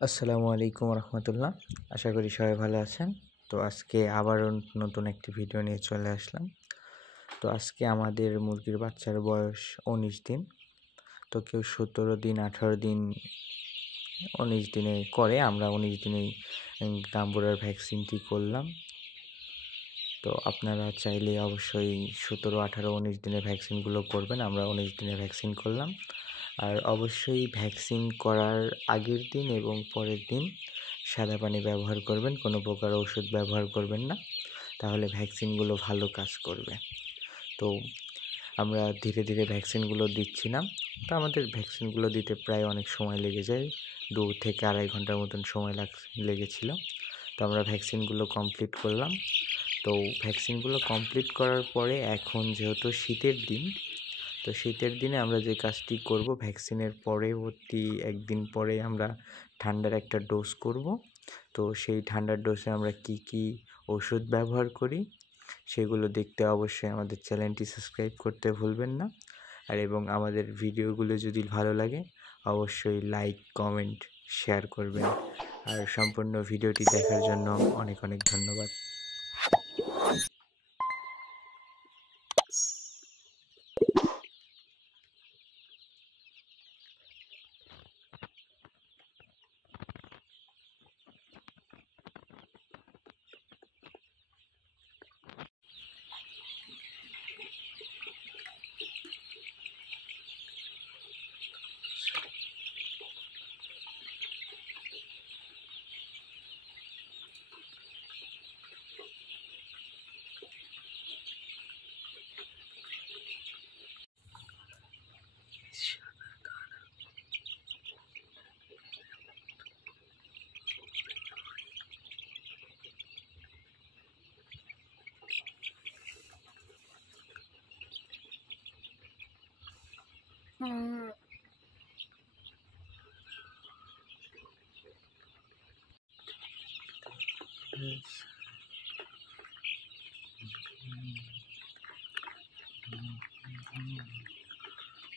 আসসালামু আলাইকুম রহমতুল্লাহ। আশা করি সবাই ভালো আছেন। তো আজকে আবারও নতুন একটি ভিডিও নিয়ে চলে আসলাম। তো আজকে আমাদের মুরগির বাচ্চার বয়স 19 দিন। তো কেউ 17 দিন, 18 দিন, 19 দিনে করে। আমরা 19 দিনেই গাম্বুরার ভ্যাকসিনটি করলাম। তো আপনারা চাইলে অবশ্যই 17, 18, 19 দিনের ভ্যাকসিনগুলো করবেন। আমরা 19 দিনের ভ্যাকসিন করলাম। আর অবশ্যই ভ্যাকসিন করার আগের দিন এবং পরের দিন সাদা পানি ব্যবহার করবেন, কোনো প্রকার ওষুধ ব্যবহার করবেন না, তাহলে ভ্যাকসিনগুলো ভালো কাজ করবে। তো আমরা ধীরে ধীরে ভ্যাকসিনগুলো দিচ্ছিলাম। তো আমাদের ভ্যাকসিনগুলো দিতে প্রায় অনেক সময় লেগে যায়, 2 থেকে 2.5 ঘন্টার মতন সময় লেগেছিল। তো আমরা ভ্যাকসিনগুলো কমপ্লিট করলাম। তো ভ্যাকসিনগুলো কমপ্লিট করার পরে এখন যেহেতু শীতের দিন, তো শীতের দিনে আমরা যে কাজটি করব, ভ্যাকসিনের পরবর্তী একদিন পরে আমরা ঠান্ডার একটা ডোজ করব। তো সেই ঠান্ডার ডোজে আমরা কি ওষুধ ব্যবহার করি সেগুলো দেখতে অবশ্যই আমাদের চ্যানেলটি সাবস্ক্রাইব করতে ভুলবেন না। আর এবং আমাদের ভিডিওগুলো যদি ভালো লাগে অবশ্যই লাইক, কমেন্ট, শেয়ার করবেন। আর সম্পূর্ণ ভিডিওটি দেখার জন্য অনেক অনেক ধন্যবাদ।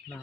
না